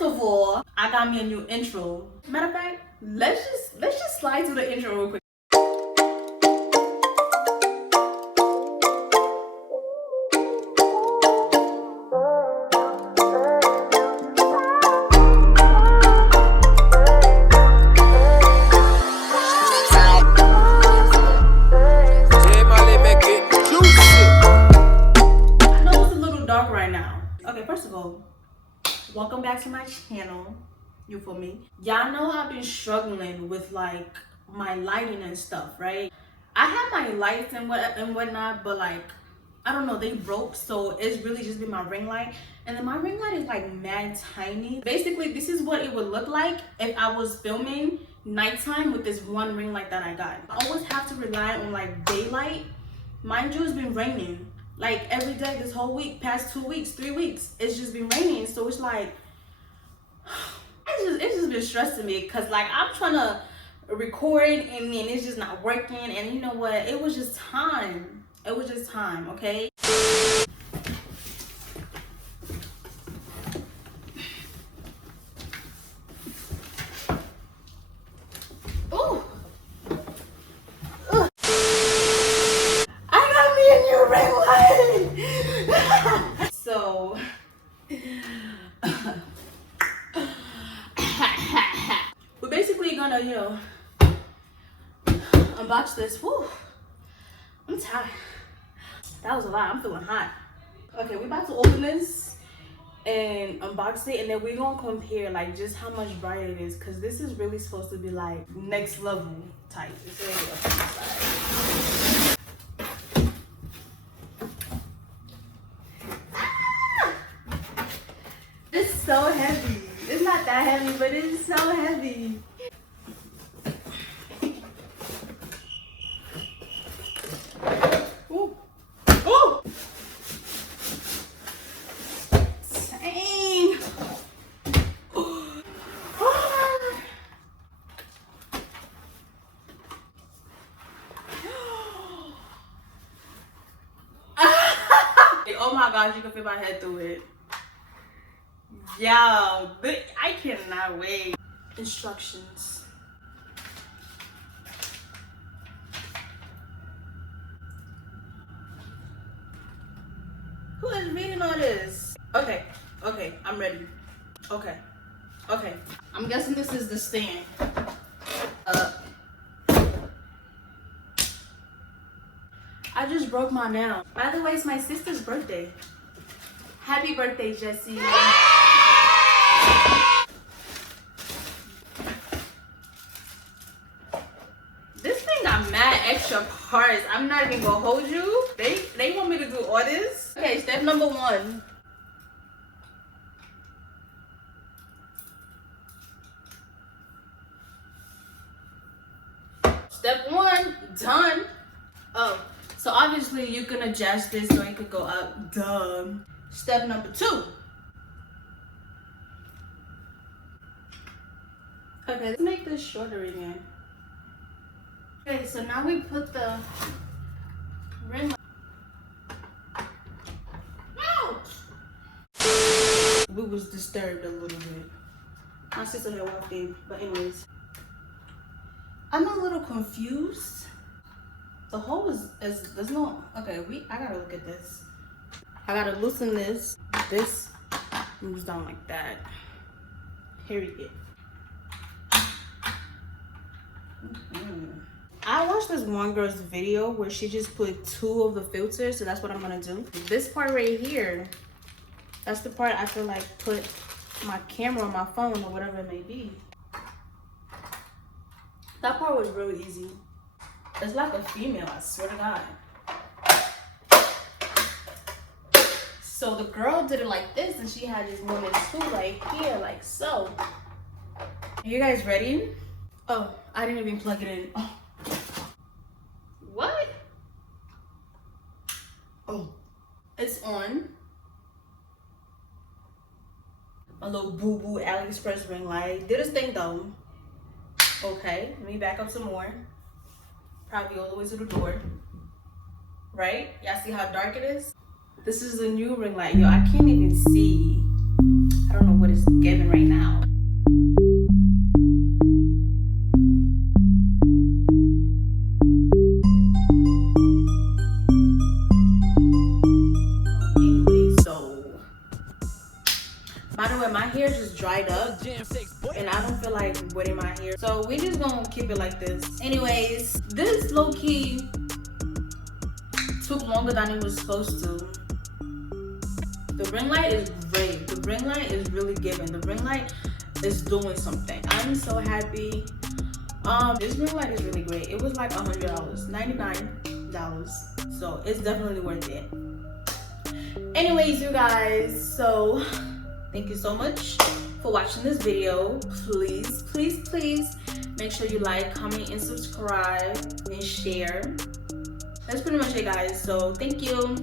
first of all, I got me a new intro. Matter of fact, let's just slide to the intro real quick. First of all, welcome back to my channel. You feel me? Y'all know I've been struggling with like my lighting and stuff, right? I have my lights and whatnot, but like I don't know, they broke, so it's really just been my ring light. And then my ring light is like mad tiny. Basically, this is what it would look like if I was filming nighttime with this one ring light that I got. I always have to rely on like daylight. Mind you, it's been raining like every day this whole week, past 2 weeks, 3 weeks. It's just been raining, so it's like it's just been stressing me, because like I'm trying to record and then it's just not working. And you know what, it was just time, okay? Ooh. So we're basically gonna, you know, unbox this. Woo, I'm tired. That was a lot. I'm feeling hot. Okay, we're about to open this and unbox it, and then we're gonna compare like just how much brighter it is, because this is really supposed to be like next level type. It's really up on the side. It's so heavy. It's not that heavy, but it's so heavy. Ooh. Ooh. Dang. Oh my gosh, you can fit my head through it. Yo, I cannot wait. Instructions. Who is reading all this? Okay, I'm ready. Okay. I'm guessing this is the stand. I just broke my nail. By the way, it's my sister's birthday. Happy birthday, Jessie. This thing got mad extra parts. I'm not even gonna hold you. They want me to do all this. Okay, step number 1. Step 1 done. Oh, so obviously you can adjust this so it could go up. Duh. Step number 2. Okay, let's make this shorter again. Okay, so now we put the ring. Ouch! We was disturbed a little bit. My sister had walked in, but anyways. I'm a little confused. The hole is there's no, okay, I gotta look at this. I gotta loosen this. This moves down like that. Period. I watched this one girl's video where she just put 2 of the filters, so that's what I'm gonna do. This part right here, that's the part I feel like put my camera on my phone or whatever it may be. That part was really easy. It's like a female, I swear to God. So the girl did it like this, and she had this woman too right here, like so. Are you guys ready? Oh, I didn't even plug it in. Oh. What? Oh, it's on. A little boo-boo AliExpress ring light. Did its thing though. Okay, let me back up some more. Probably all the way to the door. Right? Y'all see how dark it is? This is the new ring light. Yo, I can't even see. I don't know what it's giving right now. By the way, my hair just dried up and I don't feel like wetting my hair, so we just gonna keep it like this. Anyways, this low-key took longer than it was supposed to. The ring light is great. The ring light is really giving. The ring light is doing something. I'm so happy. This ring light is really great. It was like $100, $99, so it's definitely worth it. Anyways, you guys, so thank you so much for watching this video. Please, please, please make sure you like, comment, and subscribe and share. That's pretty much it, guys. So thank you.